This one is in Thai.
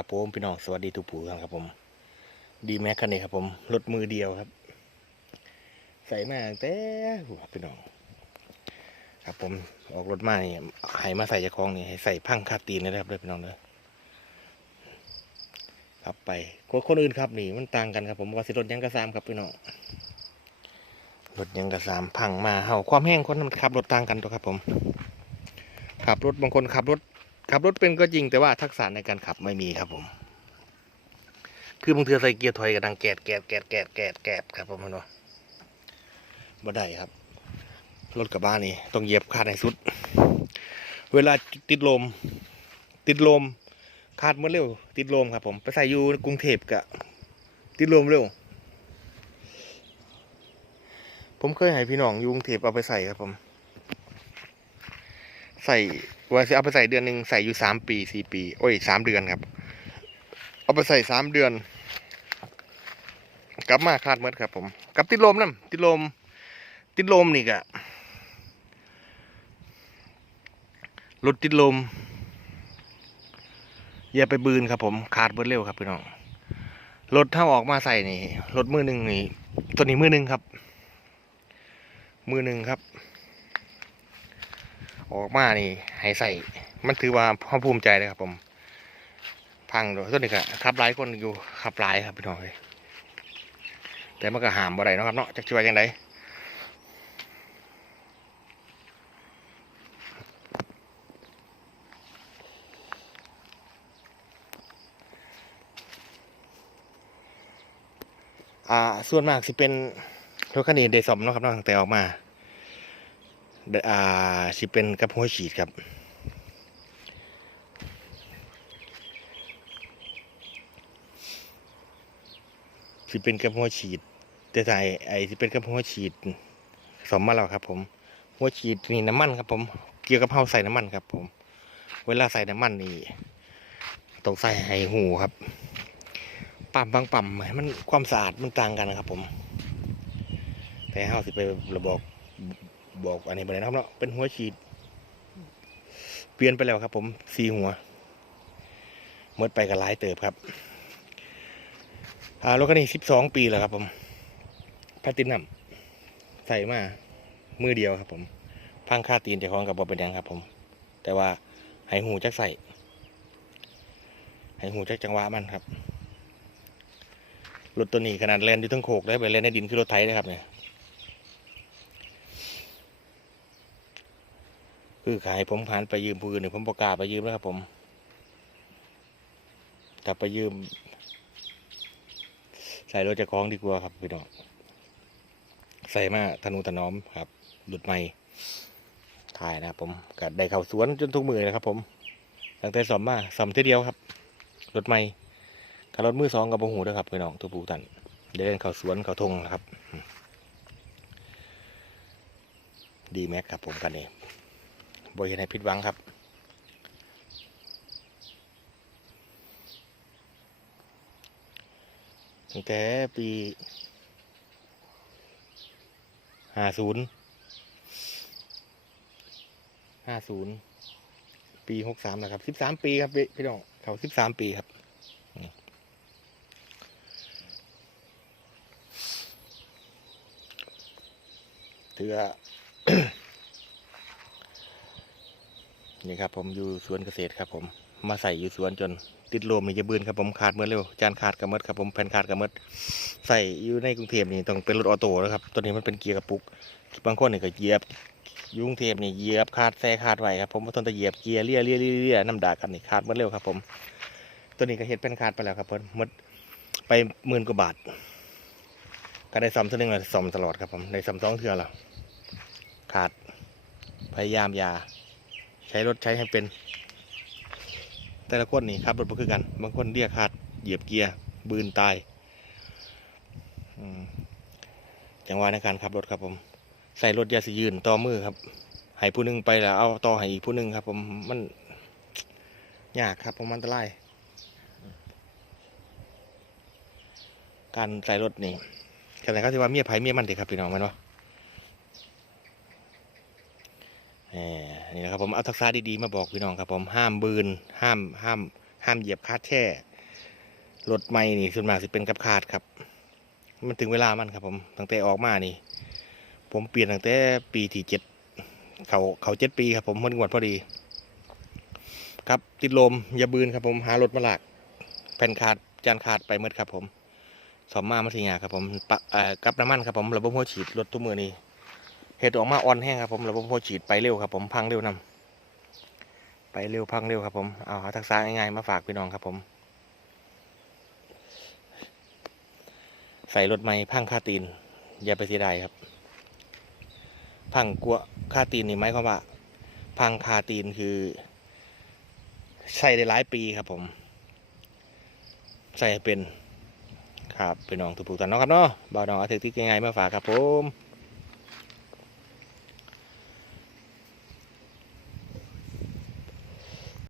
ครับผมพี่น้องสวัสดีทุกผู้ท่านครับผม ดีแม็กคันนี้ครับผมรถมือเดียวครับ ใส่มาตั้งแต่หัวพี่น้องครับผมออกรถมาเนี่ยให้มาใส่จะคลองนี่ให้ใส่พังคาตีนนะครับด้วยพี่น้องเด้อครับไปคนคนอื่นครับนี่มันต่างกันครับผมว่าสิรถยังกระซามครับพี่น้องรถยังกระซามพังมาเห่าความแห้งคนมันขับรถต่างกันตัวครับผมขับรถบางคนขับรถ ขับรถเป็นก็จริงแต่ว่าทักษะในการขับไม่มีครับผม คือบางเทือใส่เกียร์ถอยกระดังแกดแกดแกดแกดแกดแกดครับผมเนาะบ่ได้ครับ รถกระบะนี่ต้องเหยียบคาดให้สุด เวลาติดลม ติดลมคาดเมื่อเร็ว ติดลมครับผม ไปใส่อยู่กรุงเทพกะติดลมเร็ว ผมเคยให้พี่น้องอยู่กรุงเทพเอาไปใส่ครับผม ใส่ ว่าจะเอาไปใส่เดือนหนึ่งใส่อยู่สามปีสี่ปี โอ้ยสามเดือนครับ เอาไปใส่สามเดือน กลับมาคาดเมื่อครับ ผมกับติดลมนั่นติดลม ติดลมนี่กะรถติดลม อย่าไปบืนครับ ผมขาดเบิดเร็วครับพี่น้องรถถ้าออกมาใส่นี่รถมือหนึ่งนี่ตัวนี้มือหนึ่งครับ มือหนึ่งครับ ออกมานี่ให้ใส่มันถือว่าภาคภูมิใจเลยครับผม พังโดยต้นนี้ก็ขับหลายคนอยู่ขับหลายครับพี่น้องเลยแต่มันก็หามบ่ได้นะครับเนาะจักช่วยยังไงอ่าส่วนมากสิเป็นรถคันนี้เดซอมเนาะครับเนาะตั้งแต่ออกมา อ่าสิเป็นกับหัวฉีดครับ สิเป็นกับหัวฉีดแต่ใส่ไอ้สิเป็นกับหัวฉีดสมมาแล้วครับ ผมหัวฉีดนี่น้ำมันครับ ผม เกี่ยวกับเฮาใส่น้ำมันครับ ผม เวลาใส่น้ำมันนี่ต้องใส่ให้หูครับปั๊มบางปั๊มให้มันความสะอาดมันต่างกันนะครับ ผม แต่เฮาสิไประบอก บอกอันนี้ไปเลยนะครับเนาะเป็นหัวฉีด เปลี่ยนไปแล้วครับ ผมสีหัวมื่อไปกับหลายเติบครับอ่ารถคันนี้สิบสองปีแล้วครับ ผมแพลตินัมใส่มามือเดียวครับ ผมพังค่าตีนเจ้าของกับบอเป็นยังครับ ผม แต่ว่าให้หูจักใส่ให้หูจักจังหวะมันครับรถตัวนี้ขนาดแลนอยู่ทั้งโขกได้ไปแลนในดินคือรถไถเลยครับเนี่ย คือขายผมผ่านไปยืมผู้อื่นผมประกาศไปยืมแล้วครับ ผมกลับไปยืม ใส่รถจะคล้องดีกว่าครับพี่น้องใส่มาธนูถนอมครับหลุดไม่ถ่ายนะครับผมกัดได้เข่าสวนจนทุกมือเลยครับ ผมตั้งแต่สอมมาสอมเท่เดียวครับรถไม่ขับรถมือสองกับโมหูด้วยครับพี่น้องทุกผู้ตันเดินเข่าสวนเข่าทงนะครับ ดีแม็กครับผมกันเอง บริเห็นให้ผิดหวังครับตั้งแต่ปีห้าศูนย์ห้าศูนย์ปีหกสามนะครับสิบสามปีครับพี่น้องเขาสิบสามปีครับถือว่า นี่ครับผมอยู่สวนเกษตรครับผมมาใส่อยู่สวนจนติดลมนี่จะบืนครับผมขาดเมื่อเร็วจานขาดกระเมิดครับผมแผ่นขาดกระเมิดใส่อยู่ในกรุงเทพนี่ต้องเป็นรถออโต้แล้วครับตัวนี้มันเป็นเกียร์กระปุกบางคนนี่ก็เหยียบยู่กรุงเทพนี่เหยียบขาดแซ่ขาดไว้ครับผมมาทนตะเหยียบเกียร์เลี่ยเลี่ยเลี่ยเลี่ยน้ำด่ากันนี่ขาดเมื่อเร็วครับผม ตัวนี้ก็เฮ็ดเป็นขาดไปแล้วครับเพิ่นมดไปหมื่นกว่าบาท ก็ได้ซ่อมตัวหนึงเลยซ่อมตลอดครับผมได้ซ่อมสองเทื่อแล้วขาดพยายามยา ใช้รถใช้ให้เป็น แต่ละคนนี่ครับรถบ่คือกัน บางคนเรียกขาดเหยียบเกียร์บืนตายจังหวะในการขับรถครับผม ใส่รถยาสิยืนต่อมือครับให้ผู้หนึงไปแล้วเอาต่อให้อีกผู้หนึงครับ ผมมันยากครับผมมันอันตรายการใส่รถนี่ขณะเขาที่ว่าเมียไผเมียมันเด็กครับพี่น้องมันวะแหม นี่นะครับผมเอาทักษะดีๆมาบอกพี่น้องครับผมห้ามบืนห้ามห้ามห้ามเหยียบคาดแช่รถไม่นี่ส่วนมากสิเป็นกับคาดครับ มันถึงเวลามันครับผมตั้งแต่ออกมานี่ ผมเปลี่ยนตั้งแต่ปีที่เจ็ดเขาเขาเจ็ดปีครับผมมันงวดพอดี ครับติดลมอย่าบืนครับผมหารถมาลากแผ่นขาดจานขาดไปหมดครับผมสอมมามาสิงาครับผมปะเอ่อกับน้ำมันครับผมระบบหัวฉีดรถตัวมือนี่ เห็ดออกมาอ่อนแห้งครับผมระบบหัวฉีดไปเร็วครับผมพังเร็วนำไปเร็วพังเร็วครับผมเอาทักษะง่ายๆมาฝากพี่น้องครับผม ใส่รถไม่พังคาตีน อย่าไปเสียดายครับ พังกลัวคาตีนนี่หมายความว่า พังคาตีนคือ ใส่ได้หลายปีครับผม ใส่เป็นครับเป็นน้องทุกผู้ท่านเนาะครับเนาะบ่าวน้องเอาเทคนิคง่ายๆมาฝากครับผม